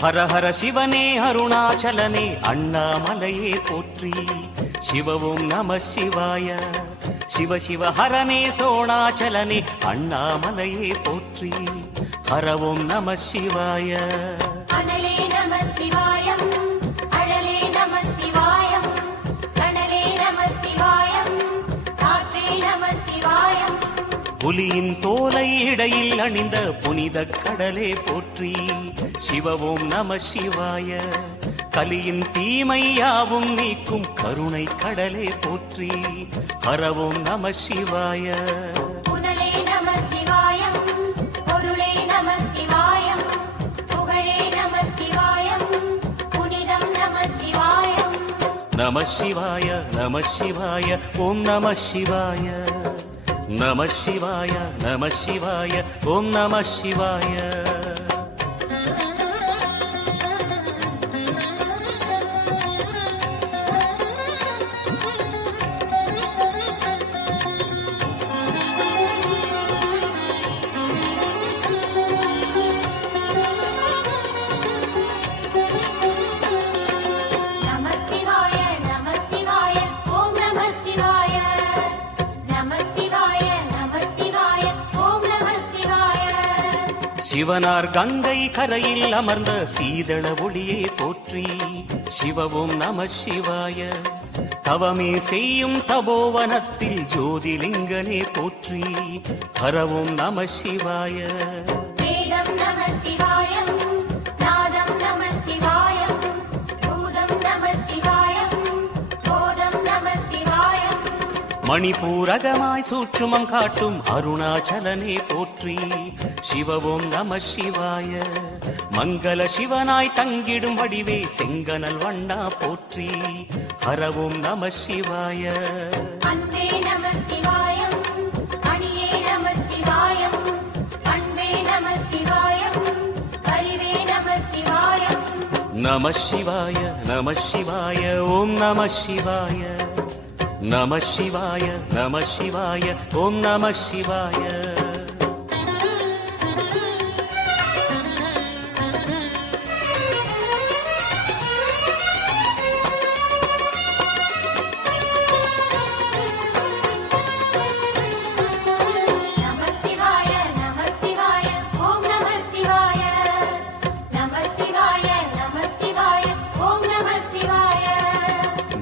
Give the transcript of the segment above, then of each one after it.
ஹர ஹர சிவனே அருணாச்சலனே அண்ணாமலையே போற்றி. சிவவும் நம சிவாய. சிவ சிவ ஹரனே சோணாச்சலனே அண்ணாமலையே போற்றி. ஹரவும் நம சிவாய. அனலே நம சிவாயம், அழலே நம சிவாயம், கனலே நம சிவாயம், காற்றே நம சிவாயம். புலியின் தோலை இடையில் அணிந்த புனித கடலே போற்றி. சிவவும் நம சிவாய. கலியின் தீமையாவும் நீக்கும் கருணை கடலே போற்றி. ஹரவும் நம சிவாய. புனலே நம சிவாயம், பொருளே நம சிவாயம், புகழே நம சிவாயம், புனிதம் நம சிவாயம். நம சிவாய நம சிவாய ஓம் நம சிவாய. நம சிவாய நம சிவாய ஓம் நம சிவாய. சிவனார் கங்கை கரையில் அமர்ந்த சீதள ஒளியே போற்றி. சிவவும் நம சிவாய. தவமே செய்யும் தபோவனத்தில் ஜோதிலிங்கனே போற்றி. ஹரவும் நம சிவாய. வேதம் நம சிவாயம், நாதம் நம சிவாயம், பூதம் நம சிவாயம், போதம் நம சிவாயம். மணிபூரகமாய் சூட்சுமம் காட்டும் அருணாச்சலனே போற்றி. சிவவும் நம சிவாய. மங்கள சிவனாய் தங்கிடும் வடிவே செங்கனல் வண்ணா போற்றி. ஹரவும் நம சிவாய. அன்பே நம சிவாயம், அணியே நம சிவாயம், அன்பே நம சிவாயம், அறிவே நம சிவாயம். நம சிவாய நம சிவாய ஓம் நம சிவாய. நம சிவாய நம சிவாய ஓம் நம சிவாய.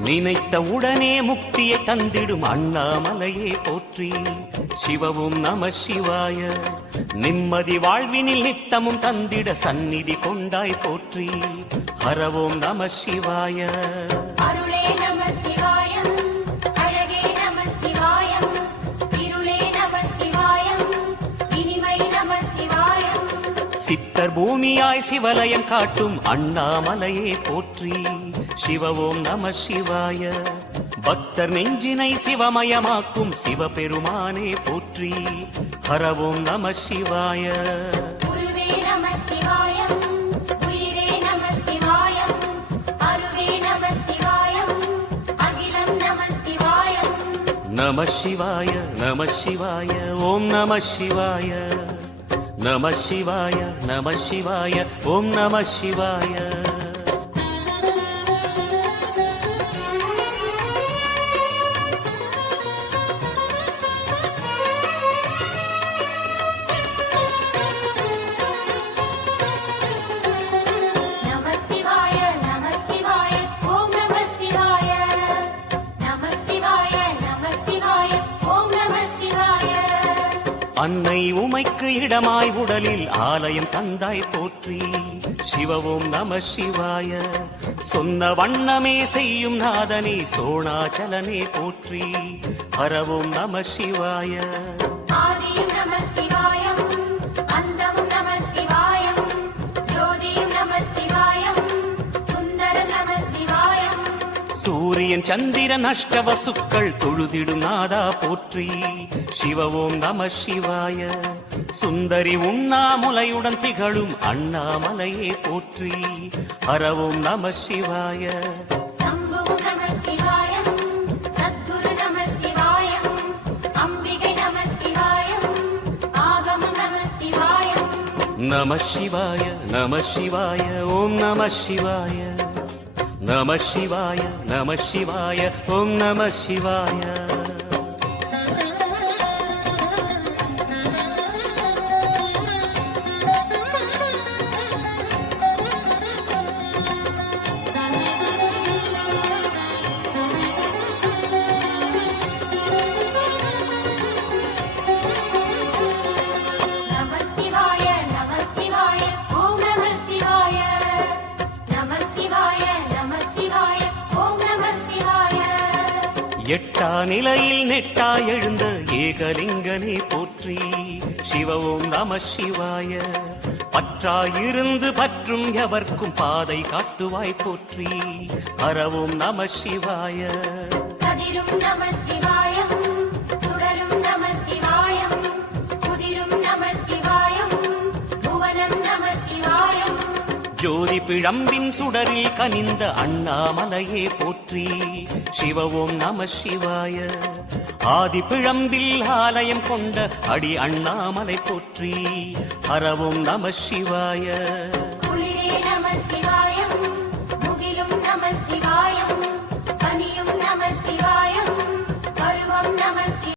நினைத்த உடனே முக்தியை தந்திடும் அண்ணாமலையே போற்றி. சிவவும் நம சிவாய. நிம்மதி வாழ்வினில் நித்தமும் தந்திட சந்நிதி கொண்டாய் போற்றி. ஹரவும் நம சிவாய. அருளே நம சிவாயம், அழகே நம சிவாயம், இருளே நம சிவாயம், இனிமை நம சிவாயம். சித்தர் பூமியாய் சிவலயம் காட்டும் அண்ணாமலையே போற்றி. சிவவும் நம சிவாய. பக்தர் நெஞ்சினை சிவமயமாக்கும் சிவபெருமானே போற்றி. ஹரவும் நம சிவாய. குருவே நம சிவாயம், உயிரே நம சிவாயம், அருவே நம சிவாயம், அகிலம் நம சிவாயம். நம சிவாய நம சிவாய ஓம் நம சிவாய. நம சிவாய நம சிவாய ஓம் நம சிவாய. அன்னை உமைக்கு இடமாய் உடலில் ஆலயம் தந்தாய் போற்றி. சிவவும் நம சிவாய. சொன்ன வண்ணமே செய்யும் நாதனே சோணாச்சலனே போற்றி. ஹரவும் நம சிவாய. ஆதியும் நம சிவாயம், அந்தமும் நம சிவாயம், ஜோதியும் நம சிவாயம், சுந்தரம் நம சிவாயம். சூரியன் சந்திரன் அஷ்டவசுக்கள் தொழுதிடும் நாதா போற்றி. சிவவும் நம சிவாய. சுந்தரி உண்ணாமுலையுடன் திகழும் அண்ணாமலையே போற்றி. ஹரவும் நம சிவாய. சம்புவும் நம சிவாயம், சத்குரு நம சிவாயம், அம்பிகை நம சிவாயம், ஆகமம் நம சிவாயம். நம சிவாய நம சிவாய ஓம் நம சிவாய நம சிவாய நம சிவாய ஓம் நம சிவாய நம சிவாய நம சிவாய ஓம் நம சிவாய நம சிவாய நம சிவாய ஓம் நம சிவாய எட்டா நிலையில் நெட்டா எழுந்த ஏகலிங்கனே போற்றி சிவ ஓம் நம சிவாய பற்றாயிருந்து பற்றும் எவர்க்கும் பாதை காட்டுவாய் போற்றி ஹரவோம் நம சிவாய கதிரும் நம சிவாயம் சுடரும் நம சிவாயம் குதிரும் நம சிவாயம் புவனம் நம சிவாயம் ஜோதி பிழம்பின் சுடரில் கனிந்த அண்ணாமலையே போற்றி சிவ ஓம் நம சிவாய ஆதி பிழம்பில் ஆலயம் கொண்ட அடி அண்ணாமலை போற்றி ஹரவோம் நம சிவாய